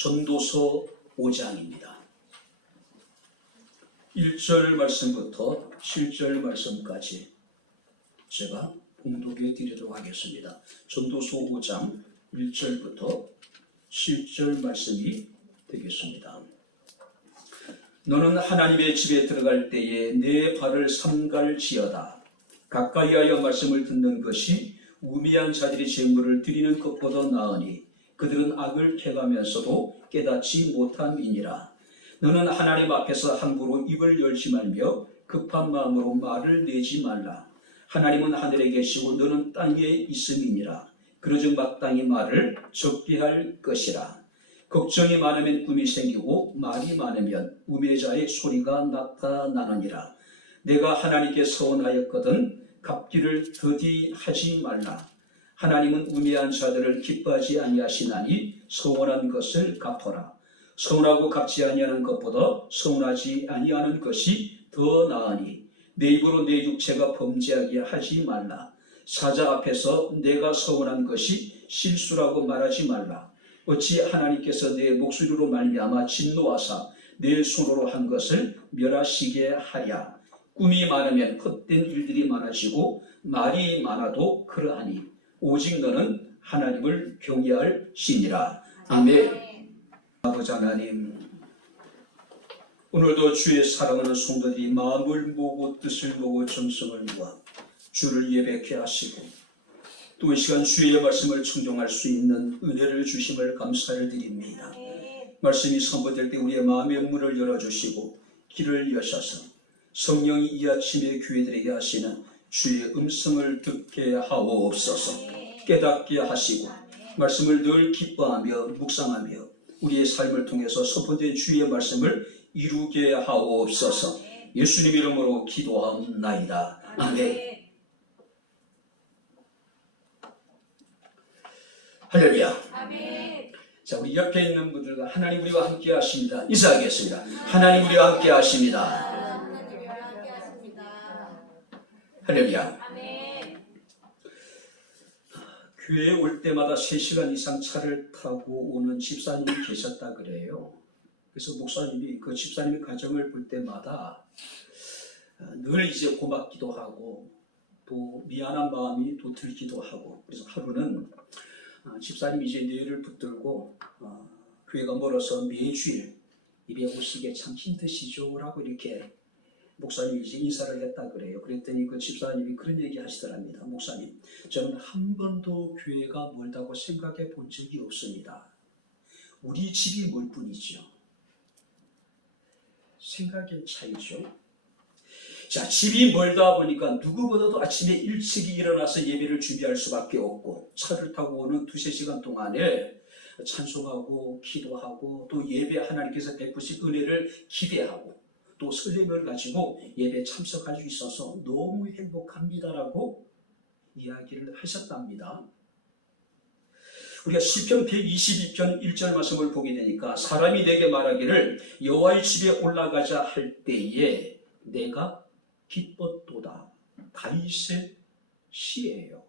전도서 5장입니다. 1절 말씀부터 7절 말씀까지 제가 봉독해 드리도록 하겠습니다. 전도서 5장 1절부터 7절 말씀이 되겠습니다. 너는 하나님의 집에 들어갈 때에 내 발을 삼갈지어다. 가까이하여 말씀을 듣는 것이 우매한 자들이 제물을 드리는 것보다 나으니 그들은 악을 행하면서도 깨닫지 못함이니라. 너는 하나님 앞에서 함부로 입을 열지 말며 급한 마음으로 말을 내지 말라. 하나님은 하늘에 계시고 너는 땅에 있음이니라. 그러즉 마땅히 말을 적게 할 것이라. 걱정이 많으면 꿈이 생기고 말이 많으면 우매자의 소리가 나타나느니라. 내가 하나님께 서원하였거든 갚기를 더디하지 말라. 하나님은 우매한 자들을 기뻐하지 아니하시나니 서원한 것을 갚아라. 서운하고 갚지 아니하는 것보다 서운하지 아니하는 것이 더 나으니 내 입으로 내 육체가 범죄하게 하지 말라. 사자 앞에서 내가 서운한 것이 실수라고 말하지 말라. 어찌 하나님께서 내 목소리로 말미암아 진노하사 내 손으로 한 것을 멸하시게 하랴. 꿈이 많으면 헛된 일들이 많아지고 말이 많아도 그러하니 오직 너는 하나님을 경외할 신이라. 아멘. 아버지 하나님, 오늘도 주의 사랑하는 성도들이 마음을 모으고 뜻을 모으고 정성을 모아 주를 예배케 하시고 또 이 시간 주의 말씀을 청종할 수 있는 은혜를 주심을 감사를 드립니다. 말씀이 선포될 때 우리의 마음의 문을 열어주시고 길을 여셔서 성령이 이 아침에 교회들에게 하시는 주의 음성을 듣게 하옵소서. 깨닫게 하시고 말씀을 늘 기뻐하며 묵상하며 우리의 삶을 통해서 선포된 주의 말씀을 이루게 하옵소서. 예수님 이름으로 기도하옵나이다. 아멘. 할렐루야. 아멘. 자, 우리 옆에 있는 분들과 하나님 우리와 함께 하십니다. 인사하겠습니다. 하나님 우리와 함께 하십니다. 하나님 우리와 함께 하십니다. 할렐루야. 아멘. 교회에 올 때마다 3시간 이상 차를 타고 오는 집사님이 계셨다 그래요. 그래서 목사님이 그 집사님의 가정을 볼 때마다 늘 이제 고맙기도 하고 또 미안한 마음이 또 들기도 하고, 그래서 하루는 집사님이 이제 뇌를 붙들고 교회가 멀어서 매주일 입에 오시기에 참 힘드시죠? 라고 이렇게 목사님이 이제 인사를 했다 그래요. 그랬더니 그 집사님이 그런 얘기 하시더랍니다. 목사님, 저는 한 번도 교회가 멀다고 생각해 본 적이 없습니다. 우리 집이 멀 뿐이죠. 생각의 차이죠. 자, 집이 멀다 보니까 누구보다도 아침에 일찍이 일어나서 예배를 준비할 수밖에 없고 차를 타고 오는 2-3시간 동안에 찬송하고 기도하고 또 예배 하나님께서 베푸실 은혜를 기대하고 또 설렘을 가지고 예배에 참석할 수 있어서 너무 행복합니다라고 이야기를 하셨답니다. 우리가 시편 122편 1절 말씀을 보게 되니까 사람이 내게 말하기를 여호와의 집에 올라가자 할 때에 내가 기뻤도다. 다윗의 시예요.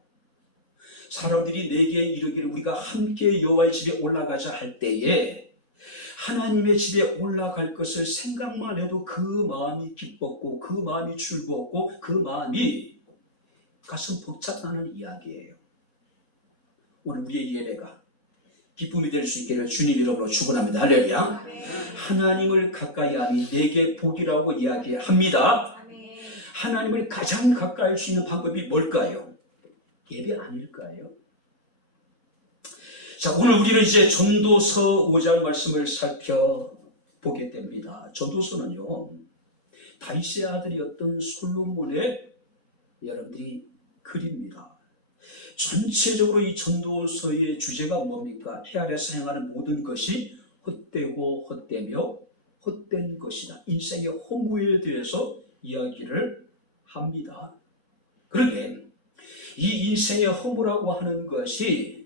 사람들이 내게 이르기를 우리가 함께 여호와의 집에 올라가자 할 때에 하나님의 집에 올라갈 것을 생각만 해도 그 마음이 기뻤고 그 마음이 즐거웠고 그 마음이 가슴 벅찼다는 이야기예요. 오늘 우리의 예배가 기쁨이 될 수 있기를 주님 이름으로 축원합니다. 할렐루야. 하나님을 가까이함이 내게 복이라고 이야기합니다. 하나님을 가장 가까이 할 수 있는 방법이 뭘까요? 예배 아닐까요? 자, 오늘 우리는 이제 전도서 5장 말씀을 살펴보게 됩니다. 전도서는요, 다윗의 아들이었던 솔로몬의 여러분들이 글입니다. 전체적으로 이 전도서의 주제가 뭡니까? 해 아래서 행하는 모든 것이 헛되고 헛되며 헛된 것이다. 인생의 허무에 대해서 이야기를 합니다. 그런데 이 인생의 허무라고 하는 것이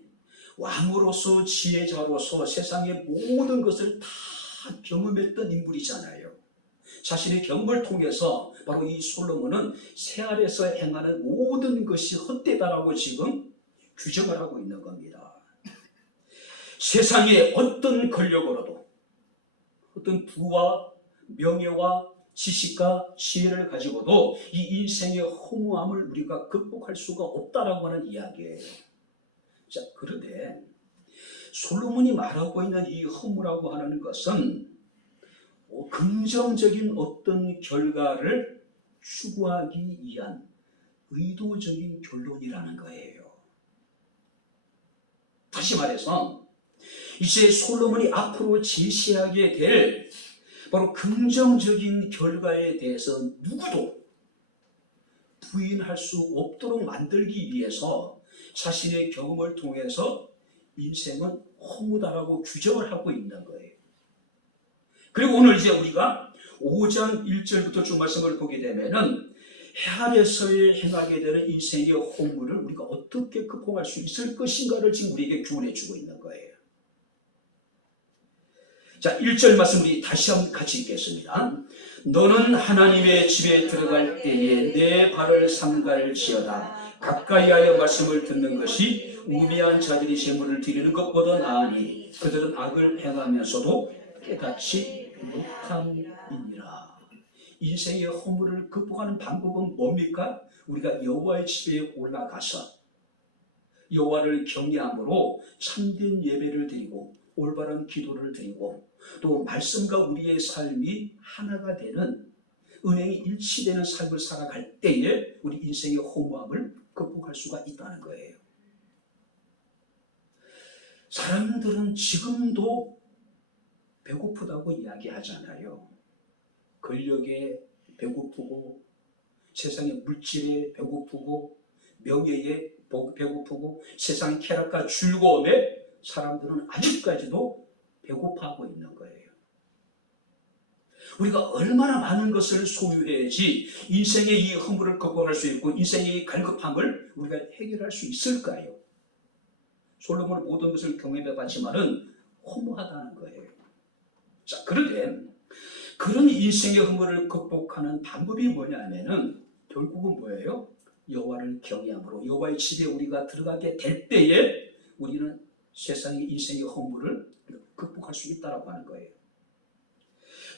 왕으로서 지혜자로서 세상의 모든 것을 다 경험했던 인물이잖아요. 자신의 경험을 통해서 바로 이 솔로몬은 새 아래서 행하는 모든 것이 헛되다라고 지금 규정을 하고 있는 겁니다. 세상의 어떤 권력으로도 어떤 부와 명예와 지식과 지혜를 가지고도 이 인생의 허무함을 우리가 극복할 수가 없다라고 하는 이야기예요. 자, 그런데 솔로몬이 말하고 있는 이 허무라고 하는 것은 긍정적인 어떤 결과를 추구하기 위한 의도적인 결론이라는 거예요. 다시 말해서 이제 솔로몬이 앞으로 제시하게 될 바로 긍정적인 결과에 대해서 누구도 부인할 수 없도록 만들기 위해서 자신의 경험을 통해서 인생은 허무다라고 규정을 하고 있는 거예요. 그리고 오늘 이제 우리가 5장 1절부터 쭉 말씀을 보게 되면은 해 아래서의 행하게 되는 인생의 허무를 우리가 어떻게 극복할 수 있을 것인가를 지금 우리에게 교훈해 주고 있는 거예요. 자, 1절 말씀 우리 다시 한번 같이 읽겠습니다. 너는 하나님의 집에 들어갈 때에 내 발을 삼갈지어다. 가까이 하여 말씀을 듣는 것이 우매한 자들이 제물을 드리는 것보다 나으니 그들은 악을 행하면서도 깨닫지 못함이니라. 인생의 허물을 극복하는 방법은 뭡니까? 우리가 여호와의 집에 올라가서 여호와를 경외함으로 참된 예배를 드리고 올바른 기도를 드리고 또 말씀과 우리의 삶이 하나가 되는 은행이 일치되는 삶을 살아갈 때에 우리 인생의 허무함을 극복할 수가 있다는 거예요. 사람들은 지금도 배고프다고 이야기하잖아요. 권력에 배고프고 세상의 물질에 배고프고 명예에 배고프고 세상 쾌락과 즐거움에 사람들은 아직까지도 배고파하고 있는 거예요. 우리가 얼마나 많은 것을 소유해야지 인생의 이 허물을 극복할 수 있고 인생의 이 갈급함을 우리가 해결할 수 있을까요? 솔로몬은 모든 것을 경험해봤지만은 허무하다는 거예요. 자, 그런데 그런 인생의 허물을 극복하는 방법이 뭐냐면은 결국은 뭐예요? 여호와를 경외함으로 여호와의 집에 우리가 들어가게 될 때에 우리는 세상의 인생의 허물을 극복할 수 있다라고 하는 거예요.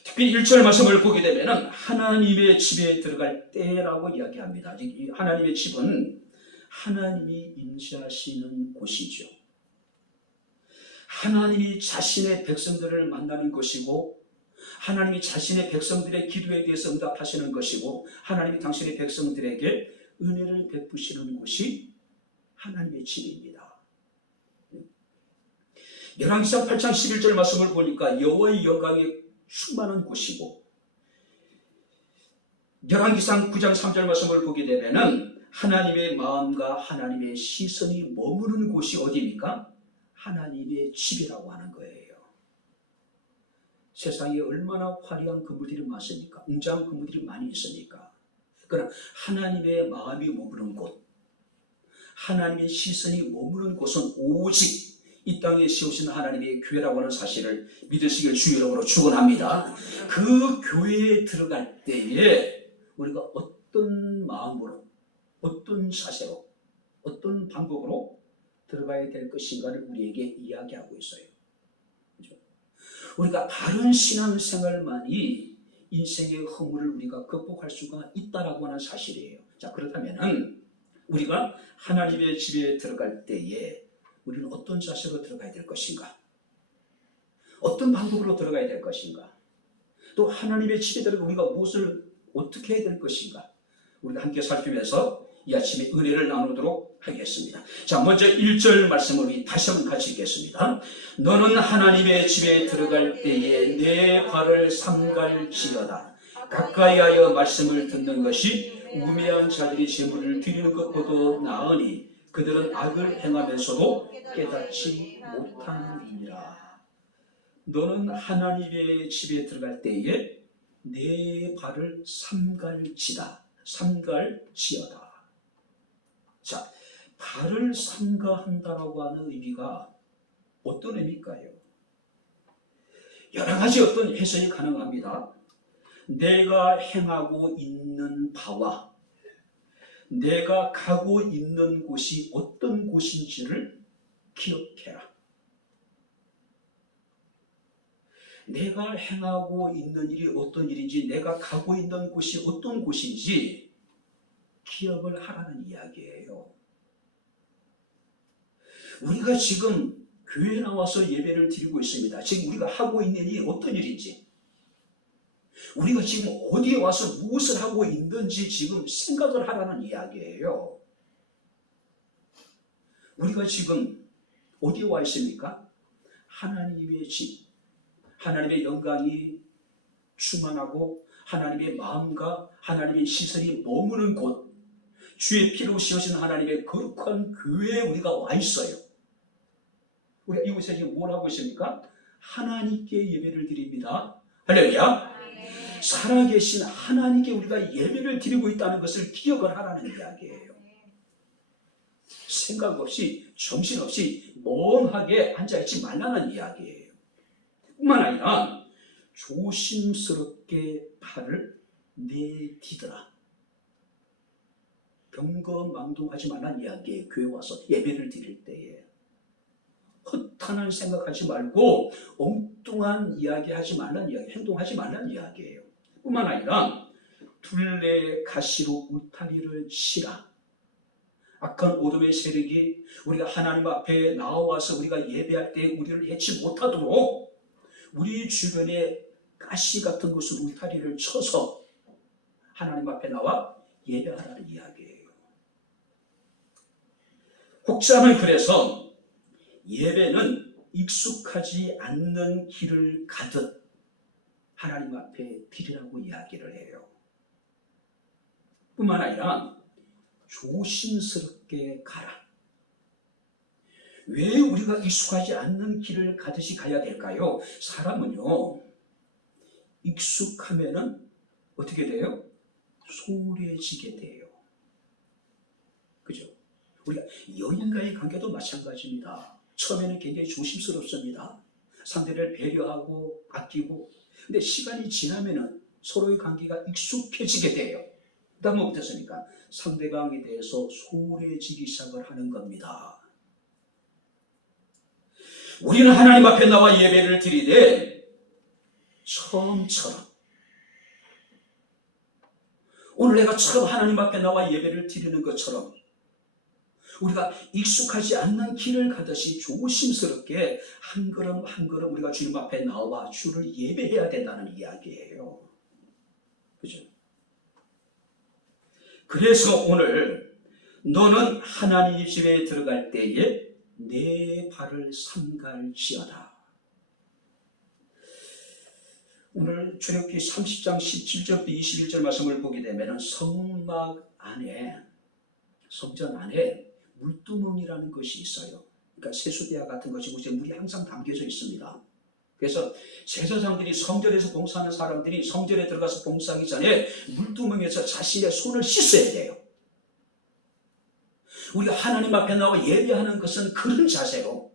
특히 1절 말씀을 보게 되면은 하나님의 집에 들어갈 때라고 이야기합니다. 이 하나님의 집은 하나님이 임재하시는 곳이죠. 하나님이 자신의 백성들을 만나는 것이고 하나님이 자신의 백성들의 기도에 대해서 응답하시는 것이고 하나님이 당신의 백성들에게 은혜를 베푸시는 곳이 하나님의 집입니다. 열왕기상 8장 11절 말씀을 보니까 여호와의 영광이 충만한 곳이고 열왕기상 9장 3절 말씀을 보게 되면은 하나님의 마음과 하나님의 시선이 머무르는 곳이 어디입니까? 하나님의 집이라고 하는 거예요. 세상에 얼마나 화려한 건물들이 많습니까? 웅장한 건물들이 많이 있으니까. 그러나 하나님의 마음이 머무는 곳, 하나님의 시선이 머무는 곳은 오직 이 땅에 세우신 하나님의 교회라고 하는 사실을 믿으시길 주의로 축원합니다. 그 교회에 들어갈 때에 우리가 어떤 마음으로, 어떤 자세로, 어떤 방법으로 들어가야 될 것인가를 우리에게 이야기하고 있어요. 그렇죠? 우리가 바른 신앙생활만이 인생의 허물을 우리가 극복할 수가 있다라고 하는 사실이에요. 자, 그렇다면은 우리가 하나님의 집에 들어갈 때에 우리는 어떤 자세로 들어가야 될 것인가? 어떤 방법으로 들어가야 될 것인가? 또 하나님의 집에 들어가 우리가 무엇을 어떻게 해야 될 것인가? 우리가 함께 살피면서 이 아침에 은혜를 나누도록 하겠습니다. 자, 먼저 1절 말씀을 우리 다시 한번 같이 읽겠습니다. 너는 하나님의 집에 들어갈 때에 내 발을 삼갈지어다. 가까이 하여 말씀을 듣는 것이 우매한 자들이 제물을 드리는 것보다 나으니 그들은 악을 행하면서도 깨닫지 못함이니라. 너는 하나님의 집에 들어갈 때에 내 발을 삼갈지다. 삼갈지어다. 자, 발을 삼가한다라고 하는 의미가 어떤 의미일까요? 여러 가지 어떤 해석이 가능합니다. 내가 행하고 있는 바와 내가 가고 있는 곳이 어떤 곳인지를 기억해라. 내가 행하고 있는 일이 어떤 일인지, 내가 가고 있는 곳이 어떤 곳인지 기억을 하라는 이야기예요. 우리가 지금 교회에 나와서 예배를 드리고 있습니다. 지금 우리가 하고 있는 일이 어떤 일인지, 우리가 지금 어디에 와서 무엇을 하고 있는지 지금 생각을 하라는 이야기예요. 우리가 지금 어디에 와 있습니까? 하나님의 집, 하나님의 영광이 충만하고 하나님의 마음과 하나님의 시선이 머무는 곳, 주의 피로 씌우신 하나님의 거룩한 교회에 우리가 와 있어요. 우리가 이곳에 지금 뭘 하고 있습니까? 하나님께 예배를 드립니다. 할렐루야. 살아계신 하나님께 우리가 예배를 드리고 있다는 것을 기억을 하라는 이야기예요. 생각 없이 정신없이 멍하게 앉아있지 말라는 이야기예요. 뿐만 아니라 조심스럽게 발을 내디더라. 경거망동하지 말라는 이야기예요. 교회 와서 예배를 드릴 때에 허탄한 생각하지 말고 엉뚱한 이야기하지 말라는 이야기, 행동하지 말라는 이야기예요. 뿐만 아니라 둘레 가시로 울타리를 치라. 악한 어둠의 세력이 우리가 하나님 앞에 나와서 우리가 예배할 때 우리를 해치 못하도록 우리 주변에 가시 같은 것으로 울타리를 쳐서 하나님 앞에 나와 예배하라는 이야기예요. 혹자는 그래서 예배는 익숙하지 않는 길을 가듯 하나님 앞에 드리라고 이야기를 해요. 뿐만 아니라 조심스럽게 가라. 왜 우리가 익숙하지 않는 길을 가듯이 가야 될까요? 사람은요, 익숙하면은 어떻게 돼요? 소홀해지게 돼요. 그죠? 우리가 연인과의 관계도 마찬가지입니다. 처음에는 굉장히 조심스럽습니다. 상대를 배려하고 아끼고, 근데 시간이 지나면은 서로의 관계가 익숙해지게 돼요. 그다음에 어떻습니까? 상대방에 대해서 소홀해지기 시작을 하는 겁니다. 우리는 하나님 앞에 나와 예배를 드리되 처음처럼, 오늘 내가 처음 하나님 앞에 나와 예배를 드리는 것처럼 우리가 익숙하지 않는 길을 가듯이 조심스럽게 한 걸음 한 걸음 우리가 주님 앞에 나와 주를 예배해야 된다는 이야기예요. 그죠? 그래서 오늘 너는 하나님 집에 들어갈 때에 내 발을 삼갈지어다. 오늘 출애굽기 30장 17절부터 21절 말씀을 보게 되면 성막 안에, 성전 안에 물두멍이라는 것이 있어요. 그러니까 세수대야 같은 것이고 물이 항상 담겨져 있습니다. 그래서 제사장들이, 성전에서 봉사하는 사람들이 성전에 들어가서 봉사하기 전에 물두멍에서 자신의 손을 씻어야 돼요. 우리가 하나님 앞에 나와 예배하는 것은 그런 자세로,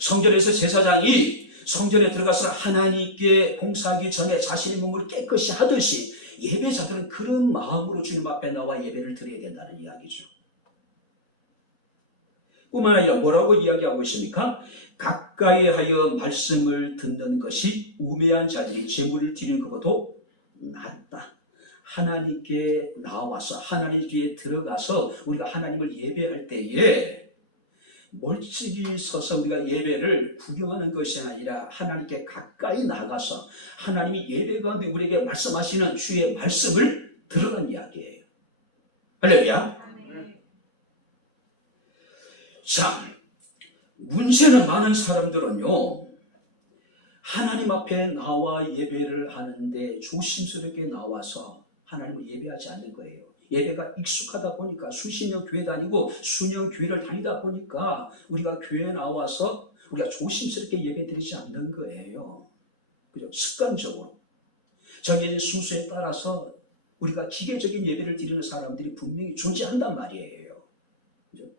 성전에서 제사장이 성전에 들어가서 하나님께 봉사하기 전에 자신의 몸을 깨끗이 하듯이 예배자들은 그런 마음으로 주님 앞에 나와 예배를 드려야 된다는 이야기죠. 뿐만 아니라 뭐라고 이야기하고 있습니까? 가까이 하여 말씀을 듣는 것이 우매한 자들이 제물을 드리는 것보다 낫다. 하나님께 나와서 하나님 뒤에 들어가서 우리가 하나님을 예배할 때에 멀찍이 서서 우리가 예배를 구경하는 것이 아니라 하나님께 가까이 나가서 하나님이 예배 가운데 우리에게 말씀하시는 주의 말씀을 들으라는 이야기예요. 할렐루야. 자, 문제는 많은 사람들은요, 하나님 앞에 나와 예배를 하는데 조심스럽게 나와서 하나님을 예배하지 않는 거예요. 예배가 익숙하다 보니까 수십 년 교회 다니고 수년 교회를 다니다 보니까 우리가 교회에 나와서 우리가 조심스럽게 예배 드리지 않는 거예요. 그죠? 습관적으로. 정해진 순서에 따라서 우리가 기계적인 예배를 드리는 사람들이 분명히 존재한단 말이에요. 그죠?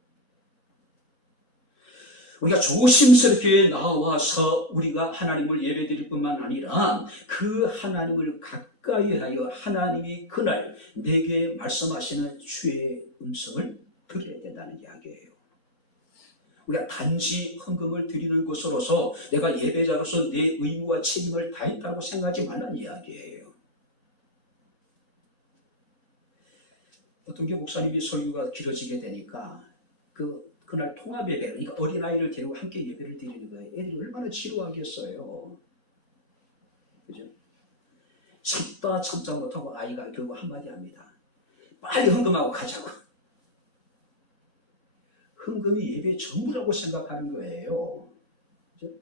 우리가 조심스럽게 나와서 우리가 하나님을 예배드릴 뿐만 아니라 그 하나님을 가까이 하여 하나님이 그날 내게 말씀하시는 주의 음성을 들어야 된다는 이야기예요. 우리가 단지 헌금을 드리는 것으로서 내가 예배자로서 내 의무와 책임을 다했다고 생각하지 말라는 이야기예요. 어떤 게 목사님이 설교가 길어지게 되니까 그날 통합 예배, 그러니까 어린아이를 데리고 함께 예배를 드리는 거예요. 애들이 얼마나 지루하겠어요. 그죠? 참다 못하고 아이가 결국 한마디 합니다. 빨리 헌금하고 가자고. 헌금이 예배의 전부라고 생각하는 거예요. 그죠?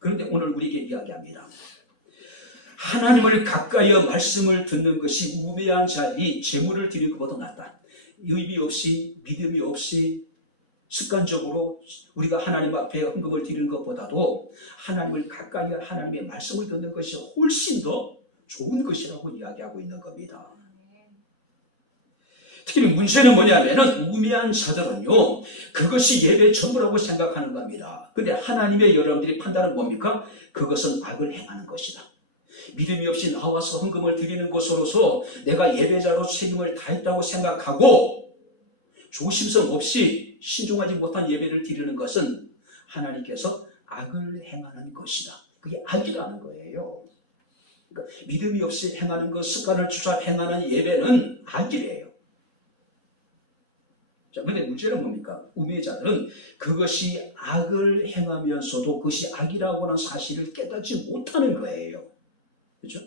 그런데 오늘 우리에게 이야기합니다. 하나님을 가까이어 말씀을 듣는 것이 우매한 자들이 재물을 드리는 것보다 낫다. 의미 없이 믿음이 없이 습관적으로 우리가 하나님 앞에 헌금을 드리는 것보다도 하나님을 가까이어 하나님의 말씀을 듣는 것이 훨씬 더 좋은 것이라고 이야기하고 있는 겁니다. 특히 문제는 뭐냐면은 우매한 자들은요, 그것이 예배의 전부라고 생각하는 겁니다. 근데 하나님의 여러분들이 판단은 뭡니까? 그것은 악을 행하는 것이다. 믿음이 없이 나와서 헌금을 드리는 것으로서 내가 예배자로 책임을 다했다고 생각하고 조심성 없이 신중하지 못한 예배를 드리는 것은 하나님께서 악을 행하는 것이다. 그게 악이라는 거예요. 그러니까 믿음이 없이 행하는 것, 습관을 쫓아 행하는 예배는 악이래요. 자, 근데 문제는 뭡니까? 우매자들은 그것이 악을 행하면서도 그것이 악이라고 하는 사실을 깨닫지 못하는 거예요. 그렇죠?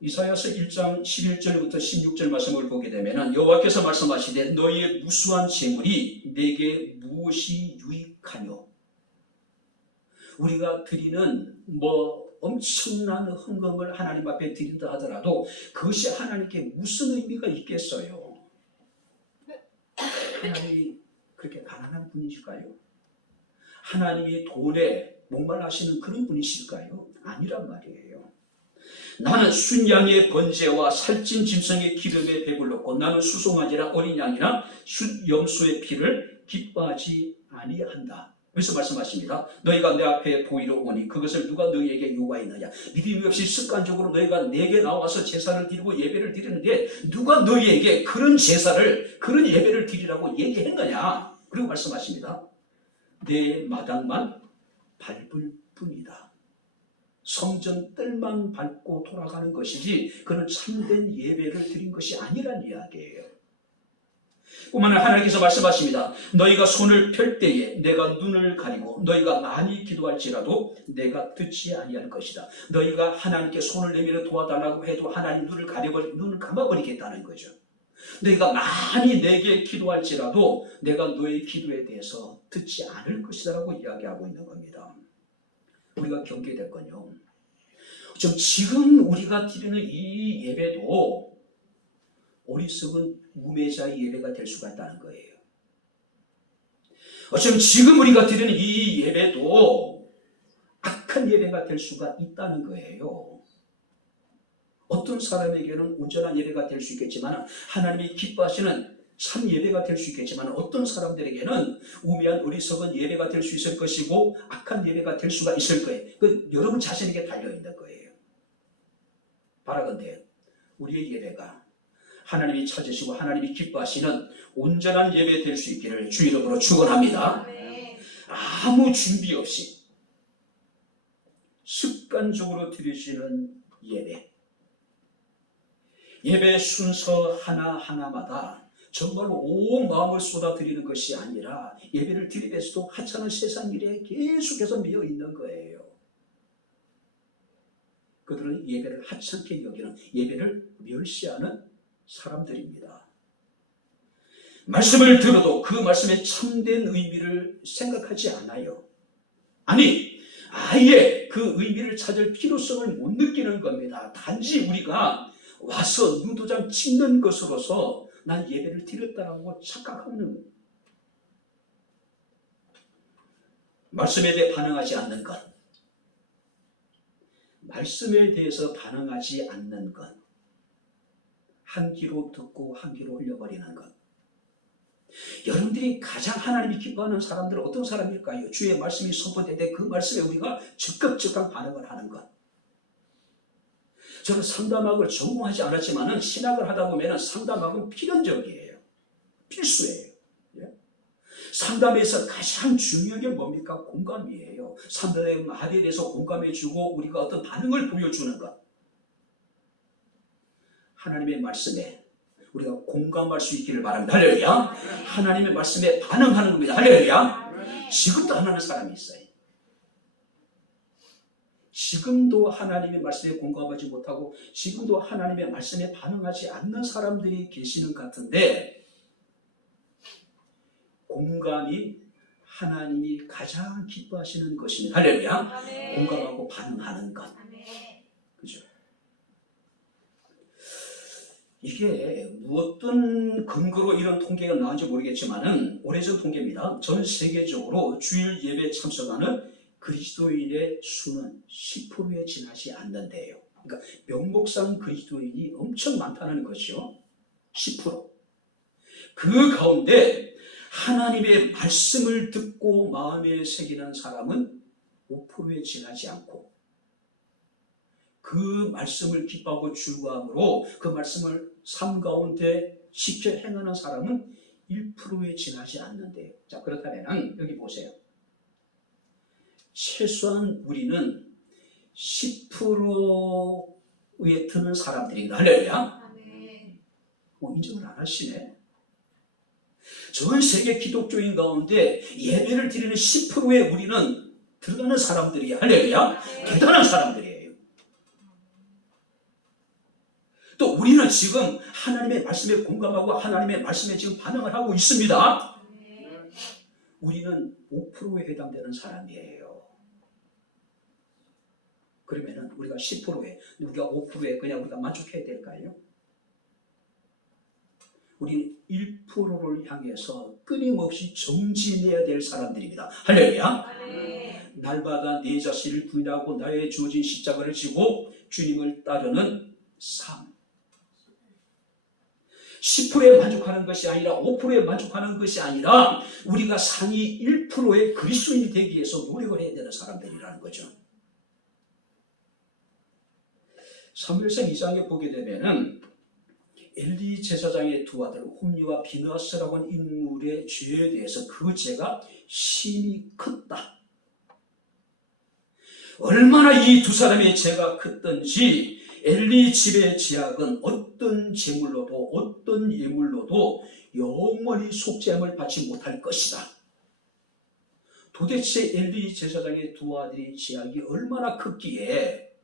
이사야서 1장 11절부터 16절 말씀을 보게 되면 여호와께서 말씀하시되 너희의 무수한 재물이 내게 무엇이 유익하뇨? 우리가 드리는 엄청난 헌금을 하나님 앞에 드린다 하더라도 그것이 하나님께 무슨 의미가 있겠어요? 하나님이 그렇게 가난한 분이실까요? 하나님이 돈에 목말라하시는 그런 분이실까요? 아니란 말이에요. 나는 순양의 번제와 살찐 짐승의 기름에 배불렀고 나는 수송아지나 어린 양이나 순염소의 피를 기뻐하지 아니한다. 그래서 말씀하십니다. 너희가 내 앞에 보이러 오니 그것을 누가 너희에게 요구하였느냐? 믿음이 없이 습관적으로 너희가 내게 나와서 제사를 드리고 예배를 드리는데 누가 너희에게 그런 제사를, 그런 예배를 드리라고 얘기했느냐? 그리고 말씀하십니다. 내 마당만 밟을 뿐이다. 성전 뜰만 밟고 돌아가는 것이지 그는 참된 예배를 드린 것이 아니란 이야기예요. 뿐만 아니라 하나님께서 말씀하십니다. 너희가 손을 펼 때에 내가 눈을 가리고 너희가 많이 기도할지라도 내가 듣지 아니할 것이다. 너희가 하나님께 손을 내밀어 도와달라고 해도 하나님 눈을 감아버리겠다는 거죠. 너희가 많이 내게 기도할지라도 내가 너희 기도에 대해서 듣지 않을 것이라고 이야기하고 있는 겁니다. 우리가 경계해야 될 건요, 지금 우리가 드리는 이 예배도 어리석은 우매자의 예배가 될 수가 있다는 거예요. 지금 우리가 드리는 이 예배도 악한 예배가 될 수가 있다는 거예요. 어떤 사람에게는 온전한 예배가 될 수 있겠지만 하나님이 기뻐하시는 참 예배가 될 수 있겠지만 어떤 사람들에게는 우매한 어리석은 예배가 될 수 있을 것이고 악한 예배가 될 수가 있을 거예요. 그 여러분 자신에게 달려있는 거예요. 바라건대 우리의 예배가 하나님이 찾으시고 하나님이 기뻐하시는 온전한 예배 될 수 있기를 주 이름으로 축원합니다. 아무 준비 없이 습관적으로 드리시는 예배 순서 하나하나마다 정말로 온 마음을 쏟아드리는 것이 아니라 예배를 드리면서도 하찮은 세상 일에 계속해서 미어 있는 거예요. 그들은 예배를 하찮게 여기는, 예배를 멸시하는 사람들입니다. 말씀을 들어도 그 말씀의 참된 의미를 생각하지 않아요. 아니, 아예 그 의미를 찾을 필요성을 못 느끼는 겁니다. 단지 우리가 와서 눈도장 찍는 것으로서 난 예배를 드렸다라고 착각하는 거예요. 말씀에 대해 반응하지 않는 것, 말씀에 대해서 반응하지 않는 것, 한 귀로 듣고 한 귀로 흘려버리는 것. 여러분들이 가장 하나님이 기뻐하는 사람들은 어떤 사람일까요? 주의 말씀이 선포될 때 그 말씀에 우리가 적극적인 반응을 하는 것. 저는 상담학을 전공하지 않았지만 신학을 하다 보면 상담학은 필연적이에요. 필수예요. 예? 상담에서 가장 중요한 게 뭡니까? 공감이에요. 상대의 말에 대해서 공감해주고 우리가 어떤 반응을 보여주는 것. 하나님의 말씀에 우리가 공감할 수 있기를 바랍니다. 할렐루야. 하나님의 말씀에 반응하는 겁니다. 할렐루야. 지금도 하나는 사람이 있어요. 지금도 하나님의 말씀에 공감하지 못하고 지금도 하나님의 말씀에 반응하지 않는 사람들이 계시는 것 같은데, 공감이 하나님이 가장 기뻐하시는 것입니다. 할렐루야. 공감하고 반응하는 것. 그죠? 이게 무엇든 근거로 이런 통계가 나온지 모르겠지만은 오래전 통계입니다. 전 세계적으로 주일 예배 참석하는 그리스도인의 수는 10%에 지나지 않는데요. 그러니까 명목상 그리스도인이 엄청 많다는 것이요. 10%. 그 가운데 하나님의 말씀을 듣고 마음에 새기는 사람은 5%에 지나지 않고, 그 말씀을 기뻐하고 즐거움으로 그 말씀을 삶 가운데 지켜 행하는 사람은 1%에 지나지 않는데요. 자, 그렇다면 여기 보세요. 최소한 우리는 10%에 드는 사람들입니다. 할렐루야. 인정을 안 하시네. 전 세계 기독교인 가운데 예배를 드리는 10%에 우리는 들어가는 사람들이야. 할렐루야. 대단한 사람들이에요. 또 우리는 지금 하나님의 말씀에 공감하고 하나님의 말씀에 지금 반응을 하고 있습니다. 우리는 5%에 해당되는 사람이에요. 그러면은 우리가 10%에, 우리가 5%에 그냥 우리가 만족해야 될까요? 우리는 1%를 향해서 끊임없이 정진해야 될 사람들입니다. 할렐루야. 날마다 내 자신을 부인하고 나의 주어진 십자가를 지고 주님을 따르는 삶. 10%에 만족하는 것이 아니라 5%에 만족하는 것이 아니라 우리가 상위 1%의 그리스도인이 되기 위해서 노력을 해야 되는 사람들이라는 거죠. 사무엘상 2장에 보게 되면은 엘리 제사장의 두 아들 홈리와 비느하스라고 하는 인물의 죄에 대해서 그 죄가 심히 컸다. 얼마나 이 두 사람의 죄가 컸던지 엘리 집의 죄악은 어떤 제물로도 어떤 예물로도 영원히 속죄함을 받지 못할 것이다. 도대체 엘리 제사장의 두 아들의 죄악이 얼마나 컸기에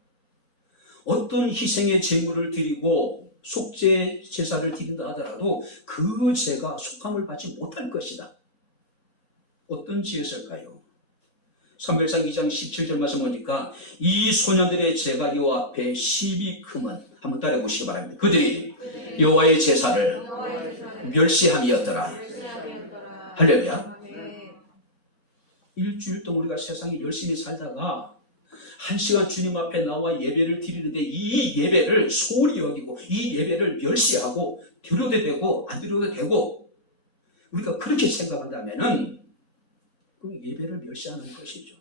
어떤 희생의 제물을 드리고 속죄 제사를 드린다 하더라도 그 죄가 속함을 받지 못할 것이다. 어떤 죄였을까요? 사무엘상 2장 17절 말씀 보니까 이 소년들의 죄가 여호와 앞에 심히 크면, 한번 따라해보시기 바랍니다. 그들이 여호와의 제사를 멸시함이었더라. 할렐루야. 일주일 동안 우리가 세상에 열심히 살다가 1시간 주님 앞에 나와 예배를 드리는데 이 예배를 소홀히 여기고 이 예배를 멸시하고 드려도 되고 안 드려도 되고 우리가 그렇게 생각한다면은 그 예배를 멸시하는 것이죠.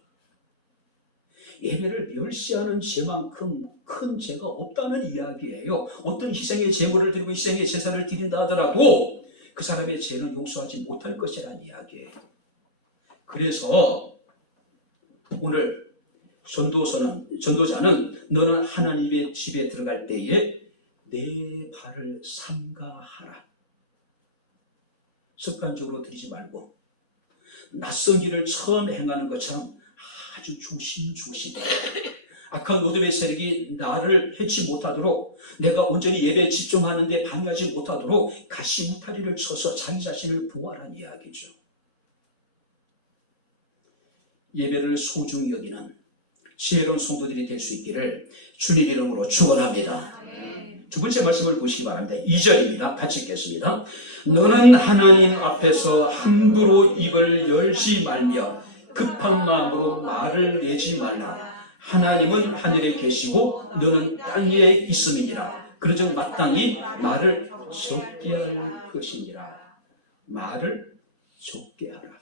예배를 멸시하는 죄만큼 큰 죄가 없다는 이야기예요. 어떤 희생의 제물을 드리고 희생의 제사를 드린다 하더라도 그 사람의 죄는 용서하지 못할 것이라는 이야기예요. 그래서 오늘 전도자는 너는 하나님의 집에 들어갈 때에 내 발을 삼가하라. 습관적으로 드리지 말고 낯선 길을 처음 행하는 것처럼 아주 조심조심 악한 어둠의 세력이 나를 해치 못하도록, 내가 온전히 예배에 집중하는데 방해하지 못하도록 가시무타리를 쳐서 자기 자신을 보호하라는 이야기죠. 예배를 소중히 여기는 지혜로운 성도들이 될 수 있기를 주님 이름으로 축원합니다. 두 번째 말씀을 보시기 바랍니다. 2절입니다. 같이 읽겠습니다. 너는 하나님 앞에서 함부로 입을 열지 말며 급한 마음으로 말을 내지 말라. 하나님은 하늘에 계시고 너는 땅에 있음이니라. 그러즉 마땅히 말을 적게 할 것이니라. 말을 적게 하라.